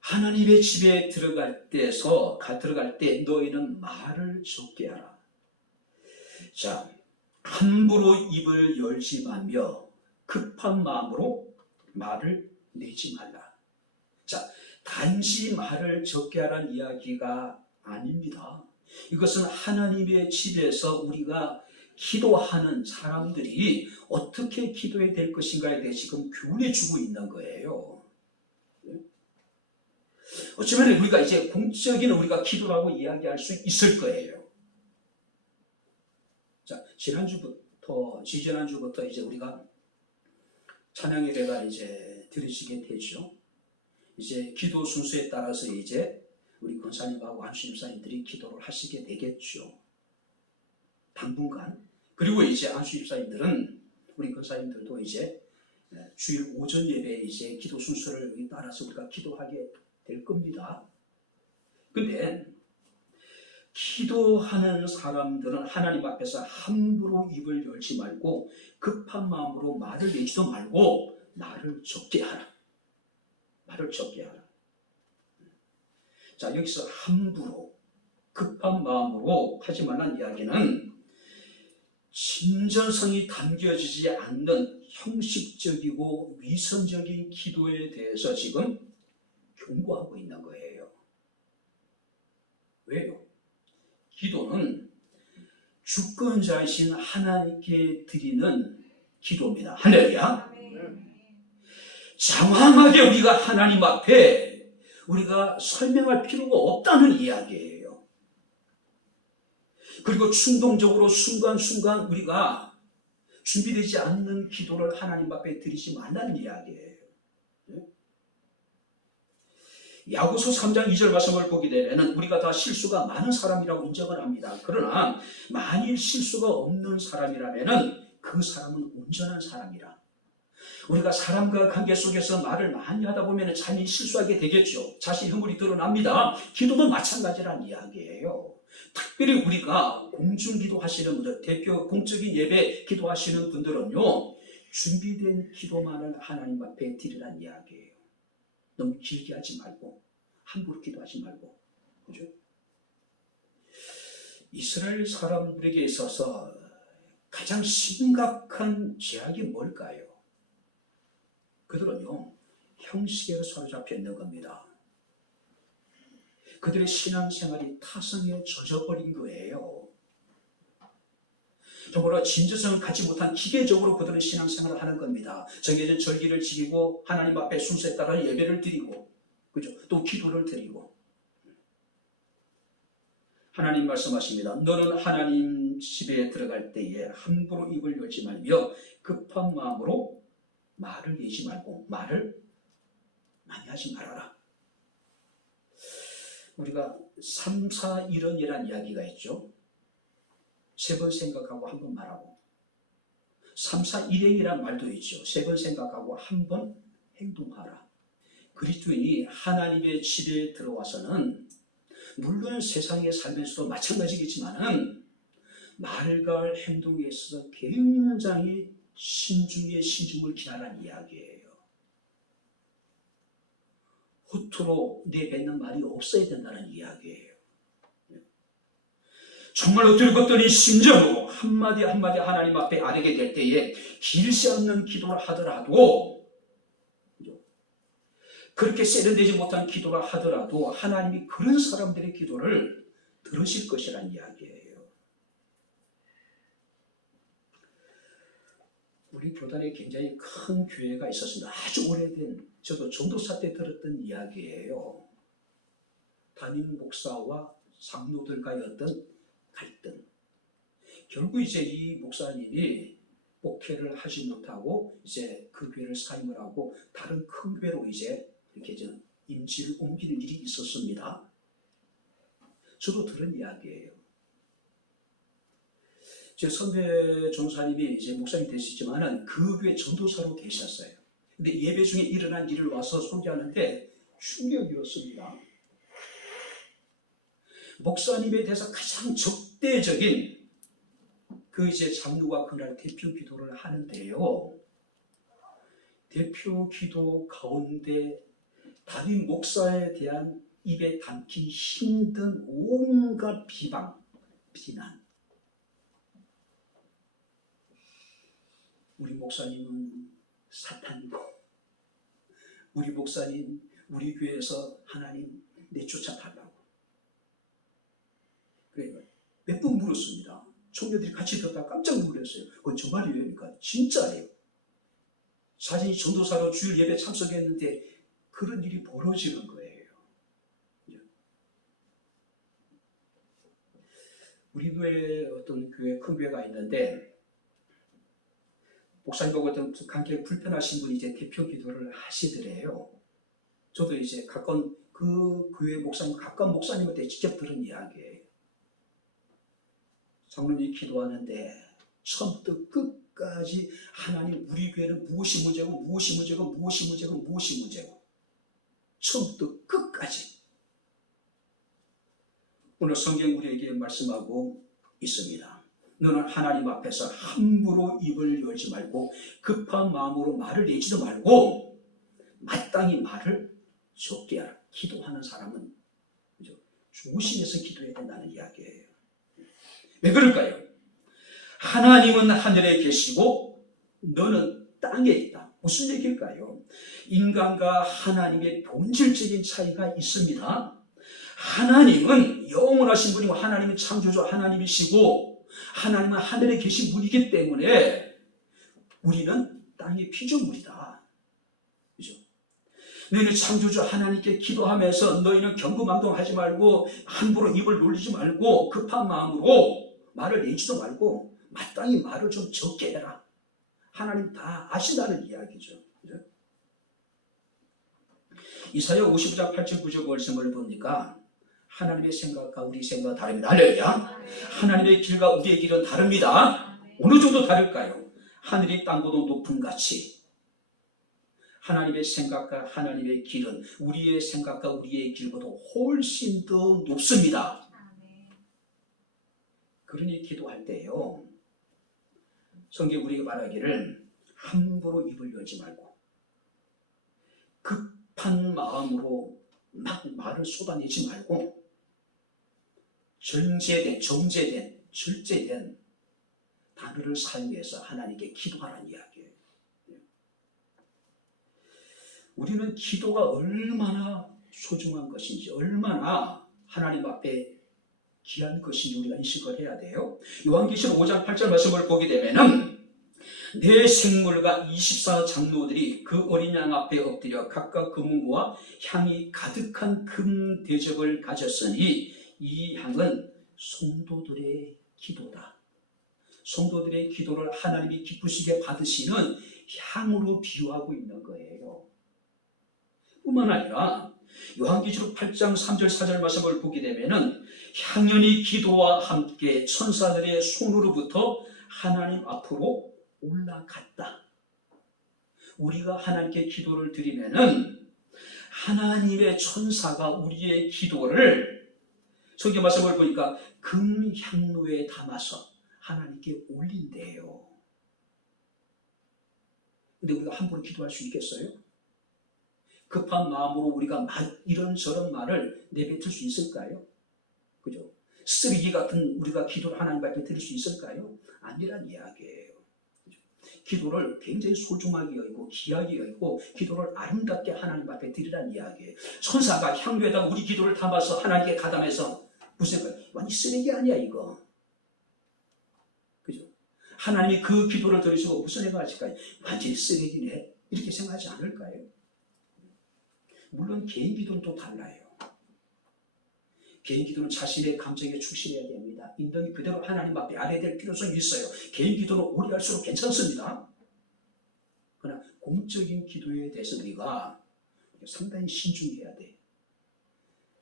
하나님의 집에 들어갈 때 너희는 말을 적게 하라. 자, 함부로 입을 열지 말며 급한 마음으로 말을 내지 말라. 자, 단지 말을 적게 하라는 이야기가 아닙니다. 이것은 하나님의 집에서 우리가 기도하는 사람들이 어떻게 기도해야 될 것인가에 대해 지금 교훈해 주고 있는 거예요. 어쩌면 우리가 이제 공적인 우리가 기도라고 이야기할 수 있을 거예요. 자, 지지난주부터 이제 우리가 찬양 예배가 이제 드려지게 되죠. 이제 기도 순서에 따라서 이제 우리 권사님하고 안수집사님들이 기도를 하시게 되겠죠. 당분간. 그리고 이제 안수집사님들은 우리 권사님들도 이제 주일 오전 예배에 이제 기도 순서를 따라서 우리가 기도하게 될 겁니다. 근데 기도하는 사람들은 하나님 앞에서 함부로 입을 열지 말고 급한 마음으로 말을 내지도 말고 말을 적게 하라. 말을 적게 하라. 자, 여기서 함부로 급한 마음으로 하지 말라는 이야기는 진정성이 담겨지지 않는 형식적이고 위선적인 기도에 대해서 지금 경고하고 있는 거예요. 왜요? 기도는 주권자이신 하나님께 드리는 기도입니다. 할렐루야. 장황하게 우리가 하나님 앞에 우리가 설명할 필요가 없다는 이야기예요. 그리고 충동적으로 순간순간 우리가 준비되지 않는 기도를 하나님 앞에 드리지 말라는 이야기예요. 야고보서 3장 2절 말씀을 보게 되면 우리가 다 실수가 많은 사람이라고 인정을 합니다. 그러나 만일 실수가 없는 사람이라면 그 사람은 온전한 사람이라. 우리가 사람과 관계 속에서 말을 많이 하다 보면 자신이 실수하게 되겠죠. 자신 허물이 드러납니다. 기도도 마찬가지란 이야기예요. 특별히 우리가 공중기도 하시는 분들, 대표 공적인 예배 기도하시는 분들은요, 준비된 기도만을 하나님 앞에 드리란 이야기예요. 너무 길게 하지 말고 함부로 기도하지 말고, 그죠? 이스라엘 사람들에게 있어서 가장 심각한 죄악이 뭘까요? 그들은요, 형식에 사로잡혀 있는 겁니다. 그들의 신앙생활이 타성에 젖어버린 거예요. 정말로 진정성을 갖지 못한 기계적으로 그들은 신앙생활을 하는 겁니다. 정해진 절기를 지키고 하나님 앞에 순서에 따라 예배를 드리고, 그죠? 또 기도를 드리고. 하나님 말씀하십니다. 너는 하나님 집에 들어갈 때에 함부로 입을 열지 말며 급한 마음으로 말을 내지 말고 말을 많이 하지 말아라. 우리가 3, 4, 1원이라는 이야기가 있죠. 3번 생각하고 한 번 말하고, 3, 4, 1행이라는 말도 있죠. 3번 생각하고 한 번 행동하라. 그리스도인이 하나님의 집에 들어와서는 물론 세상에 살면서도 마찬가지겠지만은 말과 행동에 있어서 굉장히 신중에 신중을 기하라는 이야기예요. 허투루 내뱉는 말이 없어야 된다는 이야기예요. 정말로 들었더니 심정으로 한마디 한마디 하나님 앞에 아뢰게 될 때에 길지 않는 기도를 하더라도, 그렇게 세련되지 못한 기도를 하더라도 하나님이 그런 사람들의 기도를 들으실 것이라는 이야기예요. 우리 교단에 굉장히 큰 교회가 있었습니다. 아주 오래된, 저도 전도사 때 들었던 이야기예요. 담임 목사와 장로들과의 어떤 갈등. 결국 이제 이 목사님이 목회를 하지 못하고 이제 그 교회를 사임을 하고 다른 큰 교회로 이제 이렇게 임지를 옮기는 일이 있었습니다. 저도 들은 이야기예요. 제 선배 전사님이 이제 목사님 되시지만은 그 교회 전도사로 계셨어요. 근데 예배 중에 일어난 일을 와서 소개하는데 충격이었습니다. 목사님에 대해서 가장 적대적인 그 이제 장로가 그날 대표 기도를 하는데요. 대표 기도 가운데 담임 목사에 대한 입에 담기 힘든 온갖 비방, 비난. 우리 목사님은 사탄이고 우리 목사님, 우리 교회에서 하나님 내쫓아달라고. 그래 몇 번 물었습니다. 청년들이 같이 듣다가 깜짝 놀랐어요. 그건 정말이니까 진짜예요. 자신이 전도사로 주일 예배 참석했는데 그런 일이 벌어지는 거예요. 우리 교회 어떤 교회 큰 교회가 있는데 목사님하고 어떤 관계가 불편하신 분이 이제 대표 기도를 하시더래요. 저도 이제 가까운 그 교회 목사님, 가까운 목사님한테 직접 들은 이야기예요. 장로님이 기도하는데 처음부터 끝까지 하나님 우리 교회는 무엇이 문제고 무엇이 문제고 무엇이 문제고 무엇이 문제고 처음부터 끝까지 오늘 성경 우리에게 말씀하고 있습니다. 너는 하나님 앞에서 함부로 입을 열지 말고 급한 마음으로 말을 내지도 말고 마땅히 말을 적게 하라. 기도하는 사람은 조심해서 기도해야 된다는 이야기예요. 왜 그럴까요? 하나님은 하늘에 계시고 너는 땅에 있다. 무슨 얘기일까요? 인간과 하나님의 본질적인 차이가 있습니다. 하나님은 영원하신 분이고 하나님은 창조주 하나님이시고 하나님은 하늘에 계신 분이기 때문에 우리는 땅의 피조물이다. 그죠? 너희는 창조주 하나님께 기도하면서 너희는 경거망동하지 말고 함부로 입을 놀리지 말고 급한 마음으로 말을 내지도 말고 마땅히 말을 좀 적게 해라. 하나님 다 아신다는 이야기죠. 그죠? 이사야 55장 8절 9절 말씀을 보니까 하나님의 생각과 우리 생각은 다릅니다. 할렐루야. 하나님의 길과 우리의 길은 다릅니다. 어느 정도 다를까요? 하늘이 땅보다 높은 같이 하나님의 생각과 하나님의 길은 우리의 생각과 우리의 길보다 훨씬 더 높습니다. 그러니 기도할 때요, 성경 우리에게 말하기를 함부로 입을 열지 말고 급한 마음으로 막 말을 쏟아내지 말고 정제된 절제된 단어를 사용해서 하나님께 기도하라는 이야기예요. 우리는 기도가 얼마나 소중한 것인지, 얼마나 하나님 앞에 귀한 것인지 우리가 인식을 해야 돼요. 요한계시록 5장 8절 말씀을 보게 되면은 내 생물과 24장로들이 그 어린 양 앞에 엎드려 각각 금은과 향이 가득한 금 대접을 가졌으니 이 향은 성도들의 기도다. 성도들의 기도를 하나님이 기쁘시게 받으시는 향으로 비유하고 있는 거예요. 뿐만 아니라 요한계시록 8장 3절 4절 말씀을 보게 되면은 향연이 기도와 함께 천사들의 손으로부터 하나님 앞으로 올라갔다. 우리가 하나님께 기도를 드리면은 하나님의 천사가 우리의 기도를 성경 말씀을 보니까 금향로에 담아서 하나님께 올린대요. 근데 우리가 함부로 기도할 수 있겠어요? 급한 마음으로 우리가 이런저런 말을 내뱉을 수 있을까요? 그죠? 쓰레기 같은 우리가 기도를 하나님 앞에 드릴 수 있을까요? 아니란 이야기예요. 그죠? 기도를 굉장히 소중하게 여기고 귀하게 여기고 기도를 아름답게 하나님 앞에 드리란 이야기예요. 천사가 향료에다가 우리 기도를 담아서 하나님께 가담해서 무슨 거예요? 완전 쓰레기 아니야 이거. 그죠? 하나님이 그 기도를 들으시고 무슨 생각하실까요? 완전히 쓰레기네. 이렇게 생각하지 않을까요? 물론 개인 기도는 또 달라요. 개인 기도는 자신의 감정에 충실해야 됩니다. 있는 그대로 하나님 앞에 알아야 될 필요성이 있어요. 개인 기도는 오래 할수록 괜찮습니다. 그러나 공적인 기도에 대해서 우리가 상당히 신중해야 돼.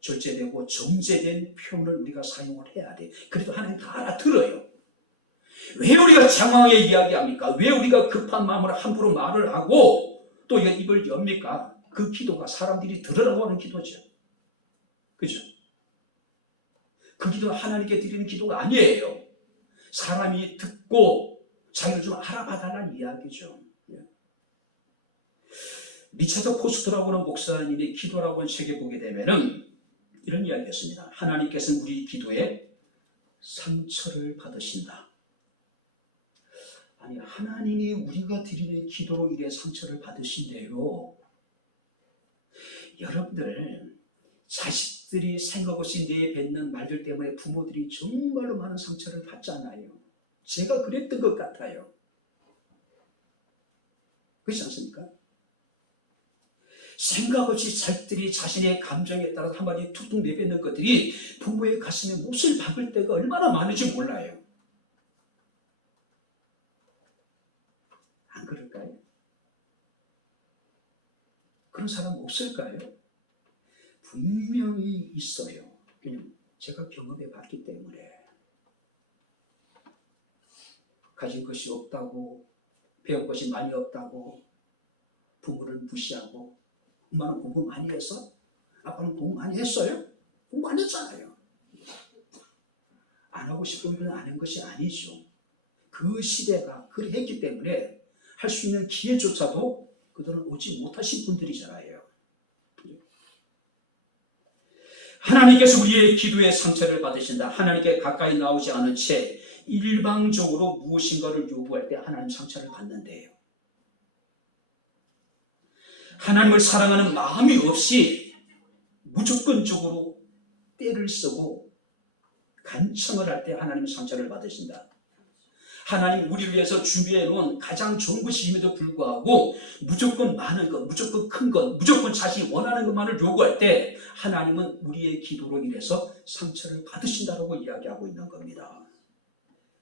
절제되고 정제된 표현을 우리가 사용을 해야 돼. 그래도 하나님 다 알아들어요. 왜 우리가 장황하게 이야기합니까? 왜 우리가 급한 마음으로 함부로 말을 하고 또 입을 엽니까? 그 기도가 사람들이 들으라고 하는 기도죠. 그죠? 그 기도는 하나님께 드리는 기도가 아니에요. 사람이 듣고 자기를 좀 알아봐달라는 이야기죠. 리차드 포스터라고 하는 목사님의 기도라고 하는 책에 보게 되면은 이런 이야기였습니다. 하나님께서는 우리 기도에 상처를 받으신다. 아니, 하나님이 우리가 드리는 기도로 인해 상처를 받으신대요. 여러분들 자식들이 생각 없이 내뱉는 말들 때문에 부모들이 정말로 많은 상처를 받잖아요. 제가 그랬던 것 같아요. 그렇지 않습니까? 생각 없이 자식들이 자신의 감정에 따라서 한마디 툭툭 내뱉는 것들이 부모의 가슴에 못을 박을 때가 얼마나 많은지 몰라요. 안 그럴까요? 그런 사람 없을까요? 분명히 있어요. 그냥 제가 경험해 봤기 때문에. 가진 것이 없다고, 배운 것이 많이 없다고, 부모를 무시하고, 엄마는 공부 많이 했어? 아빠는 공부 많이 했어요? 공부 안 했잖아요. 안 하고 싶은 건 아는 것이 아니죠. 그 시대가 그랬기 때문에 할 수 있는 기회조차도 그들은 오지 못하신 분들이잖아요. 하나님께서 우리의 기도의 상처를 받으신다. 하나님께 가까이 나오지 않은 채 일방적으로 무엇인가를 요구할 때 하나님 상처를 받는데요. 하나님을 사랑하는 마음이 없이 무조건적으로 때를 쓰고 간청을 할 때 하나님 상처를 받으신다. 하나님 우리를 위해서 준비해 놓은 가장 좋은 것임에도 불구하고 무조건 많은 것, 무조건 큰 것, 무조건 자신이 원하는 것만을 요구할 때 하나님은 우리의 기도로 인해서 상처를 받으신다고 이야기하고 있는 겁니다.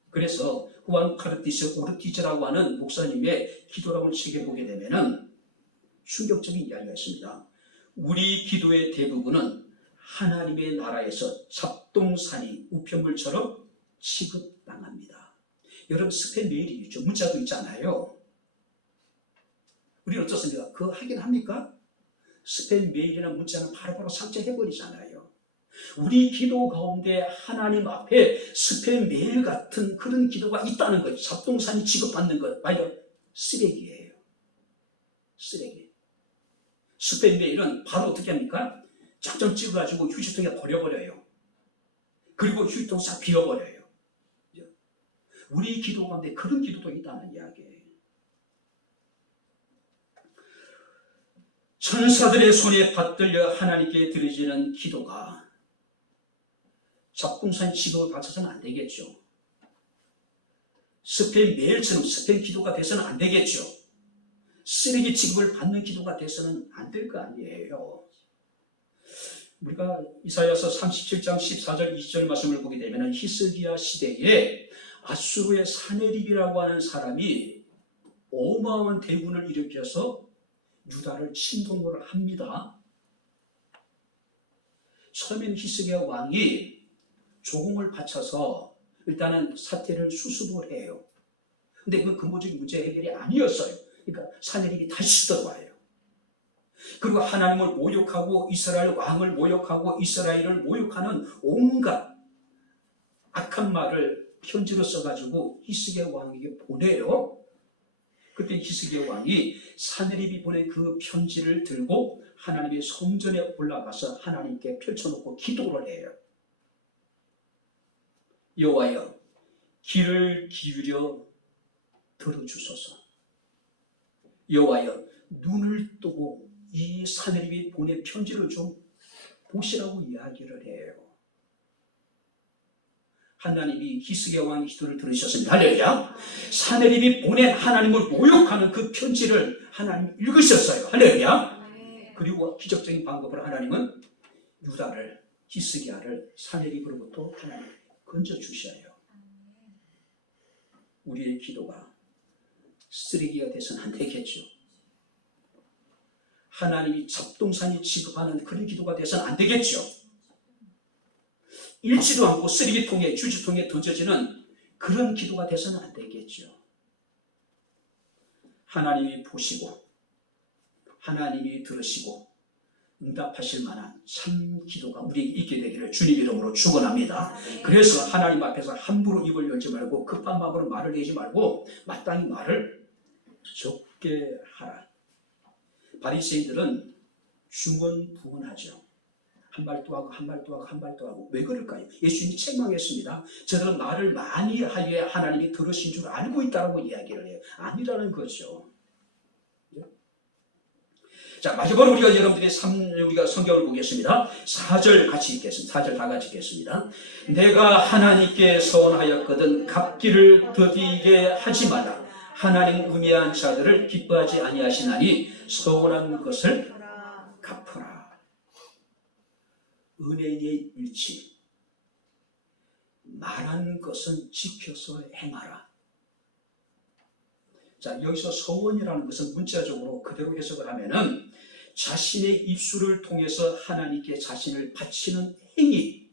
그래서 후안 카르티스 오르티즈라고 하는 목사님의 기도라고 책에 보게 되면은 충격적인 이야기가 있습니다. 우리 기도의 대부분은 하나님의 나라에서 잡동사니 우편물처럼 취급당합니다. 여러분 스팸 메일이 있죠. 문자도 있잖아요. 우리는 어떻습니까? 그거 하긴 합니까? 스팸 메일이나 문자는 바로바로 삭제해버리잖아요. 우리 기도 가운데 하나님 앞에 스팸 메일 같은 그런 기도가 있다는 거예요. 잡동사니 취급받는 것. 말이야 쓰레기예요. 쓰레기. 스팸 메일은 바로 어떻게 합니까? 작전 찍어가지고 휴지통에 버려버려요. 그리고 휴지통 싹 비워버려요. 우리 기도 가운데 그런 기도도 있다는 이야기예요. 천사들의 손에 받들려 하나님께 드려지는 기도가 잡동사니 취급을 받쳐서는 안 되겠죠. 스팸 메일처럼 스팸 기도가 돼서는 안 되겠죠. 쓰레기 취급을 받는 기도가 돼서는 안 될 거 아니에요. 우리가 이사야서 37장 14절 20절 말씀을 보게 되면 히스기야 시대에 아수르의 사네립이라고 하는 사람이 어마어마한 대군을 일으켜서 유다를 침공을 합니다. 처음엔 히스기야 왕이 조공을 바쳐서 일단은 사태를 수습을 해요. 근데 그 근본적인 문제 해결이 아니었어요. 그러니까 사네립이 다시 들어와요. 그리고 하나님을 모욕하고 이스라엘 왕을 모욕하고 이스라엘을 모욕하는 온갖 악한 말을 편지로 써가지고 히스기야 왕에게 보내요. 그때 히스기야 왕이 사네립이 보낸 그 편지를 들고 하나님의 성전에 올라가서 하나님께 펼쳐놓고 기도를 해요. 여호와여, 귀를 기울여 들어주소서. 여호와여, 눈을 뜨고 이 사네립이 보낸 편지를 좀 보시라고 이야기를 해요. 하나님이 히스기야 왕의 기도를 들으셨습니다. 할렐루야. 사네립이 보낸 하나님을 모욕하는 그 편지를 하나님 읽으셨어요. 할렐루야. 그리고 기적적인 방법으로 하나님은 유다를, 히스기야를 사네립으로부터 하나님 건져주셔요. 우리의 기도가 쓰레기가 돼서는 안 되겠죠. 하나님이 잡동사니 취급하는 그런 기도가 돼서는 안 되겠죠. 읽지도 않고 쓰레기통에 휴지통에 던져지는 그런 기도가 돼서는 안 되겠죠. 하나님이 보시고 하나님이 들으시고 응답하실 만한 참 기도가 우리에게 있게 되기를 주님 이름으로 축원합니다. 그래서 하나님 앞에서 함부로 입을 열지 말고 급한 마음으로 말을 내지 말고 마땅히 말을 적게 하라. 바리새인들은 중언부언하죠. 한 말도 하고 한 말도 하고 한 말도 하고. 왜 그럴까요? 예수님이 책망했습니다. 저들은 말을 많이 하여 하나님이 들으신 줄 알고 있다고 이야기를 해요. 아니라는 거죠. 자, 마지막으로 우리가 성경을 보겠습니다. 4절 같이 읽겠습니다. 4절 다 같이 읽겠습니다. 내가 하나님께 서원하였거든 갚기를 더디게 하지 마라. 하나님 음해한 자들을 기뻐하지 아니하시나니 서원한 것을 갚으라. 은혜의 일치. 말한 것은 지켜서 행하라. 자, 여기서 서원이라는 것은 문자적으로 그대로 해석을 하면은 자신의 입술을 통해서 하나님께 자신을 바치는 행위,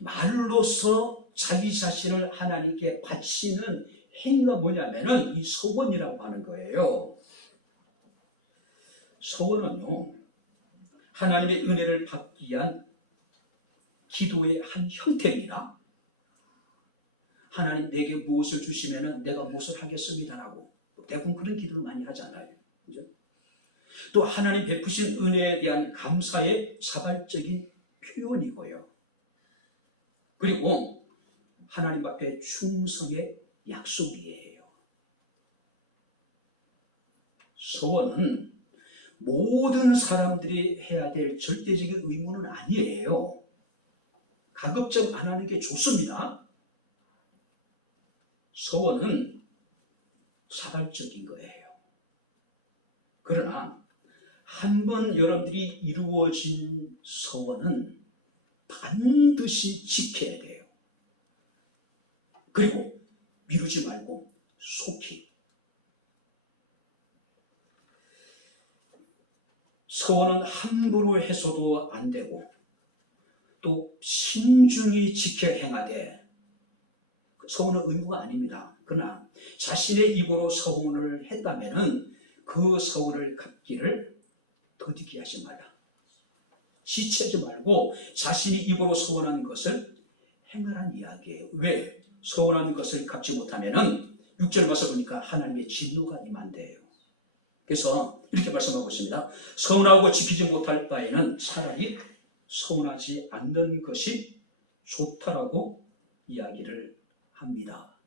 말로서 자기 자신을 하나님께 바치는 행위가 뭐냐면은 이 서원이라고 하는 거예요. 서원은요, 하나님의 은혜를 받기 위한 기도의 한 형태입니다. 하나님 내게 무엇을 주시면은 내가 무엇을 하겠습니다라고 대부분 그런 기도를 많이 하잖아요. 그죠? 또 하나님 베푸신 은혜에 대한 감사의 자발적인 표현이고요. 그리고 하나님 앞에 충성의 약속이에요. 서원은 모든 사람들이 해야 될 절대적인 의무는 아니에요. 가급적 안 하는 게 좋습니다. 서원은 자발적인 거예요. 그러나 한번 여러분들이 이루어진 서원은 반드시 지켜야 돼요. 그리고 미루지 말고 속히. 서원은 함부로 해서도 안 되고 또 신중히 지켜 행하되, 서원은 의무가 아닙니다. 그러나 자신의 입으로 서원을 했다면 그 서원을 갚기를 더디게 하지 말라. 지체하지 말고 자신이 입으로 서원한 것을 행하라는 이야기예요. 왜? 서원한 것을 갚지 못하면 6절 말씀 보니까 하나님의 진노가 임한대요. 그래서 이렇게 말씀하고 있습니다. 서운하고 지키지 못할 바에는 차라리 서운하지 않는 것이 좋다라고 이야기를 합니다.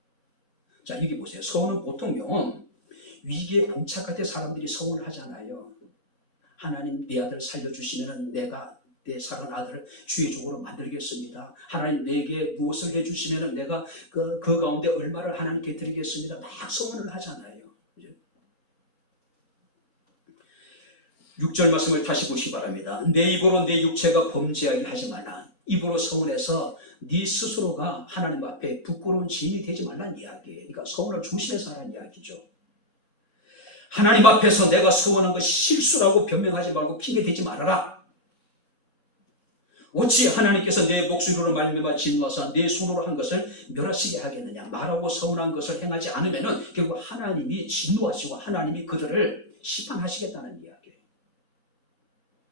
자, 여기 보세요. 서운은 보통요, 위기에 봉착할 때 사람들이 서운을 하잖아요. 하나님 내 아들 살려주시면 내가 내 사랑하는 아들을 주의 종으로 만들겠습니다. 하나님 내게 무엇을 해주시면 내가 그 가운데 얼마를 하나님께 드리겠습니다. 막 서운을 하잖아요. 6절 말씀을 다시 보시기 바랍니다. 내 입으로 내 육체가 범죄하게 하지 말라. 입으로 서운해서 네 스스로가 하나님 앞에 부끄러운 죄인이 되지 말라는 이야기예요. 그러니까 서운을 조심해서 하라는 이야기죠. 하나님 앞에서 내가 서운한 것이 실수라고 변명하지 말고 핑계대지 말아라. 어찌 하나님께서 내 목소리로 말미암아 진노하사 내 손으로 한 것을 멸하시게 하겠느냐. 말하고 서운한 것을 행하지 않으면 결국 하나님이 진노하시고 하나님이 그들을 심판하시겠다는 이야기예요.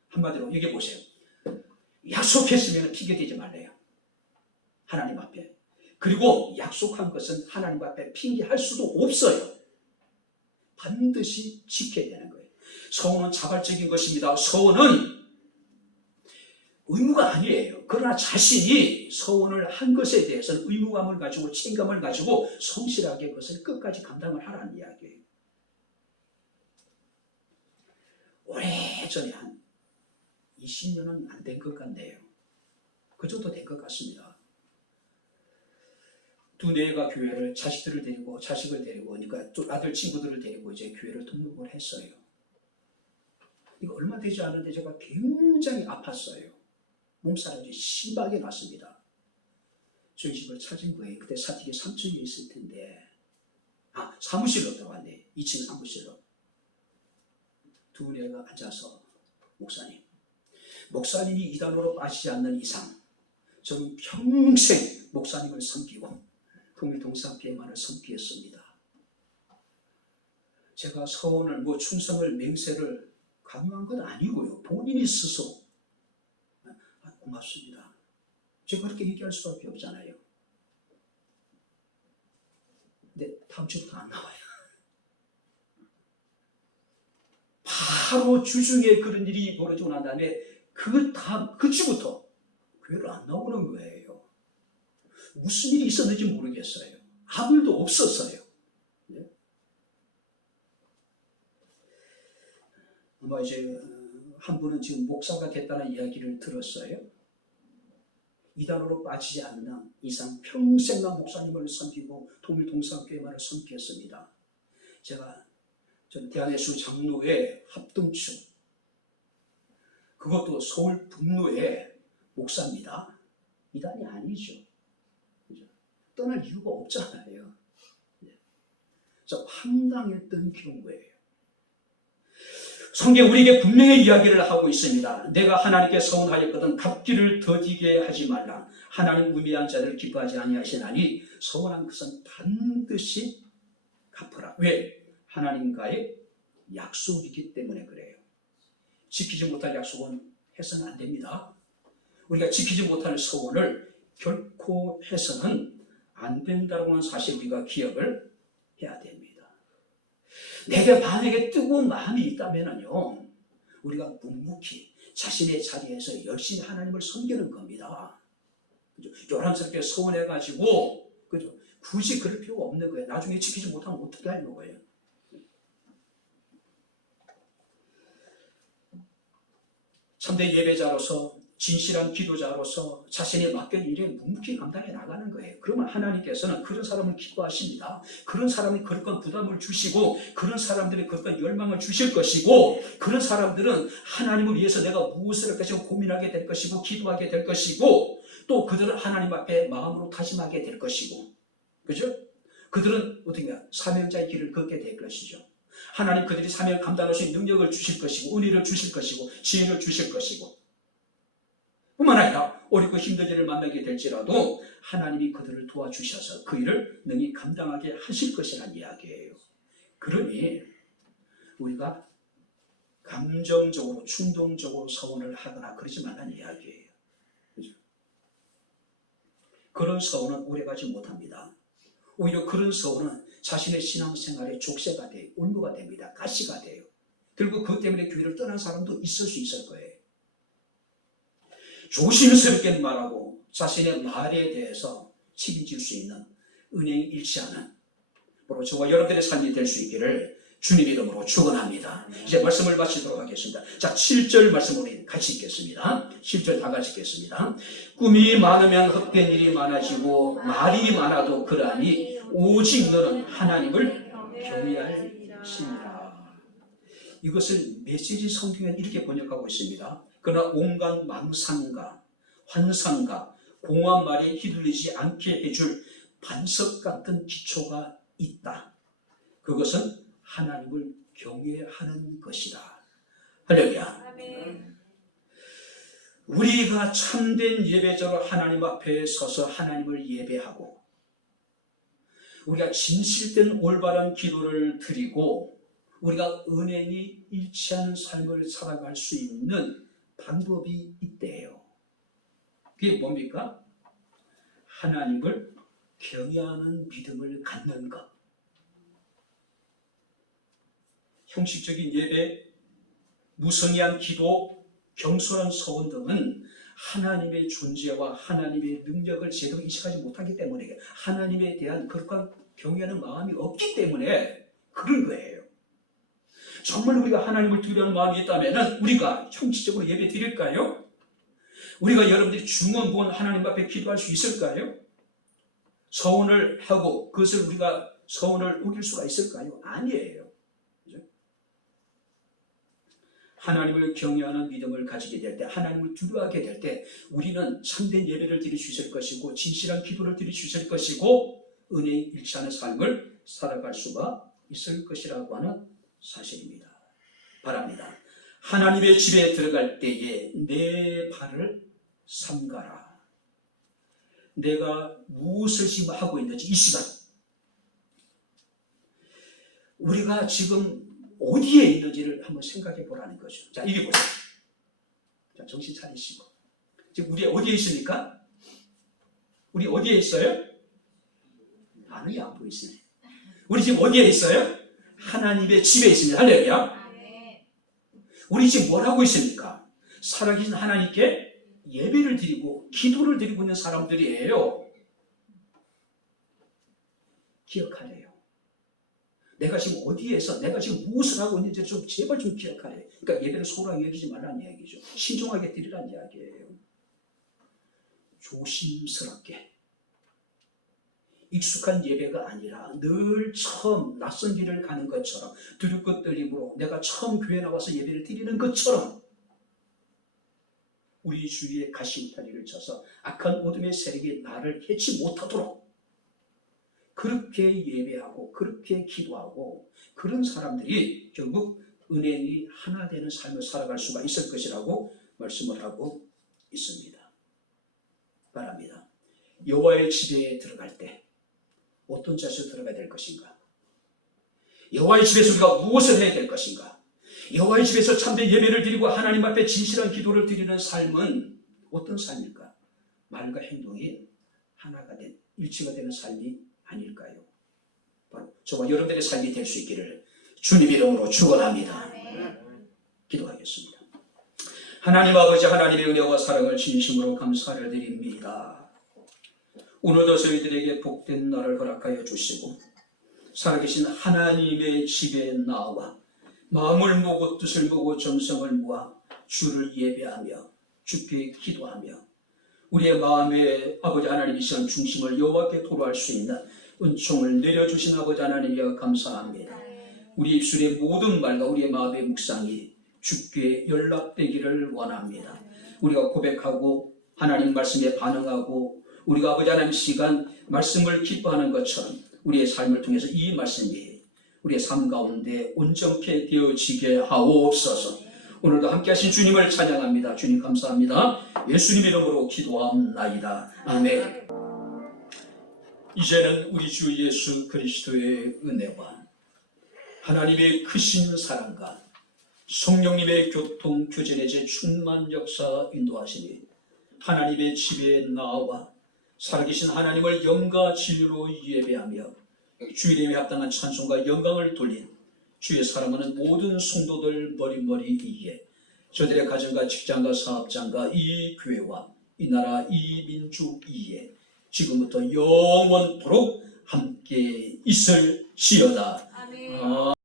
한마디로 여기 보세요. 약속했으면 핑계대지 말래요. 하나님 앞에. 그리고 약속한 것은 하나님 앞에 핑계할 수도 없어요. 반드시 지켜야 되는 거예요. 서원은 자발적인 것입니다. 서원은 의무가 아니에요. 그러나 자신이 서원을 한 것에 대해서는 의무감을 가지고 책임감을 가지고 성실하게 그것을 끝까지 감당을 하라는 이야기예요. 오래전에 한 20년은 안 된 것 같네요. 그 정도 된 것 같습니다. 두 내가 교회를 자식을 데리고 그러니까 또 아들 친구들을 데리고 이제 교회를 등록을 했어요. 이거 얼마 되지 않은데 제가 굉장히 아팠어요. 몸살이 심하게 났습니다. 저희 집을 찾은 거예요. 그때 사택이 3층에 있을 텐데, 사무실로 들어갔네. 2층 사무실로. 두 내가 앉아서 목사님이 이단으로 빠지지 않는 이상 저는 평생 목사님을 섬기고 통일동사교회만을 섬기겠습니다. 제가 서원을 충성을 맹세를 강요한 건 아니고요. 본인이 스스로 고맙습니다. 제가 그렇게 얘기할 수밖에 없잖아요. 근데 다음 주부터 안 나와요. 바로 주중에 그런 일이 벌어지고 난 다음에 그 주부터 교회를 안 나오는 거예요. 무슨 일이 있었는지 모르겠어요. 아무 일도 없었어요. 아마 이제 한 분은 지금 목사가 됐다는 이야기를 들었어요. 이단으로 빠지지 않는 이상 평생만 목사님을 섬기고 통일동산교회만을 섬겼습니다. 제가 전 대한예수 장로회 합동층, 그것도 서울 북로의 목사입니다. 이단이 아니죠. 그죠? 떠날 이유가 없잖아요. 그래서 황당했던 경우예요. 성경 우리에게 분명히 이야기를 하고 있습니다. 내가 하나님께 서운하였거든 갚기를 더디게 하지 말라. 하나님 우매한 자들을 기뻐하지 아니하시나니 서운한 것은 반드시 갚으라. 왜? 하나님과의 약속이기 때문에 그래요. 지키지 못할 약속은 해서는 안 됩니다. 우리가 지키지 못할 서원을 결코 해서는 안 된다고 하는 사실 우리가 기억을 해야 됩니다. 내게 만약에 뜨거운 마음이 있다면요, 우리가 묵묵히 자신의 자리에서 열심히 하나님을 섬기는 겁니다. 그죠? 요란스럽게 서운해가지고, 그죠? 굳이 그럴 필요가 없는 거예요. 나중에 지키지 못하면 어떻게 하는 거예요? 참된 예배자로서, 진실한 기도자로서 자신이 맡긴 일에 묵묵히 감당해 나가는 거예요. 그러면 하나님께서는 그런 사람을 기뻐하십니다. 그런 사람이 그런 부담을 주시고, 그런 사람들이 그런 열망을 주실 것이고, 그런 사람들은 하나님을 위해서 내가 무엇을 할 것이고 고민하게 될 것이고, 기도하게 될 것이고, 또 그들은 하나님 앞에 마음으로 다짐하게 될 것이고, 그죠? 그들은 어떻게 사명자의 길을 걷게 될 것이죠. 하나님 그들이 사명을 감당할 수 있는 능력을 주실 것이고, 은혜를 주실 것이고, 지혜를 주실 것이고, 뿐만 아니라 어렵고 힘든 일을 만나게 될지라도 하나님이 그들을 도와주셔서 그 일을 능히 감당하게 하실 것이라는 이야기예요. 그러니 우리가 감정적으로 충동적으로 서원을 하거나 그러지 말라는 이야기예요. 그렇죠? 그런 서원은 오래가지 못합니다. 오히려 그런 서원은 자신의 신앙생활에 족쇄가 돼요. 올무가 됩니다. 가시가 돼요. 그리고 그것 때문에 교회를 떠난 사람도 있을 수 있을 거예요. 조심스럽게 말하고 자신의 말에 대해서 책임질 수 있는 은혜에 일치하는 바로 저와 여러분들의 삶이 될 수 있기를 주님 이름으로 축원합니다. 이제 말씀을 마치도록 하겠습니다. 자, 7절 말씀 우리 같이 읽겠습니다. 7절 다 같이 읽겠습니다. 꿈이 많으면 헛된 일이 많아지고 말이 많아도 그러하니 오직 너는 하나님을 경외할지니라. 이것을 메시지 성경에 이렇게 번역하고 있습니다. 그러나 온갖 망상과 환상과 공허한 말에 휘둘리지 않게 해줄 반석 같은 기초가 있다. 그것은 하나님을 경외하는 것이다. 할렐루야. 우리가 참된 예배자로 하나님 앞에 서서 하나님을 예배하고 우리가 진실된 올바른 기도를 드리고 우리가 은행이 일치하는 삶을 살아갈 수 있는 방법이 있대요. 그게 뭡니까? 하나님을 경외하는 믿음을 갖는 것. 형식적인 예배, 무성의한 기도, 경솔한 서원 등은 하나님의 존재와 하나님의 능력을 제대로 인식하지 못하기 때문에 하나님에 대한 그런 경외하는 마음이 없기 때문에 그런 거예요. 정말 우리가 하나님을 두려워하는 마음이 있다면 우리가 형식적으로 예배 드릴까요? 우리가 여러분들이 중언부언 하나님 앞에 기도할 수 있을까요? 서원을 하고 그것을 우리가 서원을 우길 수가 있을까요? 아니에요. 그렇죠? 하나님을 경외하는 믿음을 가지게 될 때, 하나님을 두려워하게 될 때 우리는 참된 예배를 드릴 수 있을 것이고 진실한 기도를 드릴 수 있을 것이고 은혜에 일치하는 삶을 살아갈 수가 있을 것이라고 하는 사실입니다. 바랍니다. 하나님의 집에 들어갈 때에 내 발을 삼가라. 내가 무엇을 지금 하고 있는지 이 시간 우리가 지금 어디에 있는지를 한번 생각해 보라는 거죠. 자, 이게 보세요. 자, 정신 차리시고 지금 우리 어디에 있습니까? 우리 어디에 있어요? 반응이 안 보이시네. 우리 지금 어디에 있어요? 하나님의 집에 있습니다. 할렐루야. 우리 지금 뭘 하고 있습니까? 살아계신 하나님께 예배를 드리고 기도를 드리고 있는 사람들이에요. 기억하래요. 내가 지금 어디에서 내가 지금 무엇을 하고 있는지 좀 제발 좀 기억하래. 그러니까 예배를 소홀하게 여기지 말라는 이야기죠. 신중하게 드리라는 이야기예요. 조심스럽게. 익숙한 예배가 아니라 늘 처음 낯선 길을 가는 것처럼 두렵고 떨림으로 내가 처음 교회 나와서 예배를 드리는 것처럼 우리 주위에 가시무탈리를 쳐서 악한 어둠의 세력이 나를 해치 못하도록 그렇게 예배하고 그렇게 기도하고 그런 사람들이 결국 은행이 하나 되는 삶을 살아갈 수가 있을 것이라고 말씀을 하고 있습니다. 바랍니다. 여호와의 집에 들어갈 때 어떤 자세로 들어가야 될 것인가? 여호와의 집에서 우리가 무엇을 해야 될 것인가? 여호와의 집에서 참된 예배를 드리고 하나님 앞에 진실한 기도를 드리는 삶은 어떤 삶일까? 말과 행동이 하나가 된 일치가 되는 삶이 아닐까요? 바로 저와 여러분들의 삶이 될 수 있기를 주님 이름으로 축원합니다. 기도하겠습니다. 하나님 아버지, 하나님의 은혜와 사랑을 진심으로 감사를 드립니다. 오늘도 저희들에게 복된 날을 허락하여 주시고 살아계신 하나님의 집에 나와 마음을 모으고 뜻을 모으고 정성을 모아 주를 예배하며 주께 기도하며 우리의 마음의 아버지 하나님 이 시간 중심을 여호와께 토로할 수 있는 은총을 내려주신 아버지 하나님이여 감사합니다. 우리 입술의 모든 말과 우리의 마음의 묵상이 주께 연락되기를 원합니다. 우리가 고백하고 하나님 말씀에 반응하고 우리가 아버지 하나님 시간 말씀을 기뻐하는 것처럼 우리의 삶을 통해서 이 말씀이 우리의 삶 가운데 온전케 되어지게 하옵소서. 오늘도 함께 하신 주님을 찬양합니다. 주님 감사합니다. 예수님 이름으로 기도합나이다. 아멘. 이제는 우리 주 예수 그리스도의 은혜와 하나님의 크신 사랑과 성령님의 교통 교제의 제 충만 역사 인도하시니 하나님의 집에 나와 살아계신 하나님을 영과 진리로 예배하며 주의 이름에 합당한 찬송과 영광을 돌린 주의 사랑하는 모든 성도들 머리머리 위에 저들의 가정과 직장과 사업장과 이 교회와 이 나라 이 민족 위에 지금부터 영원토록 함께 있을지어다. 아멘.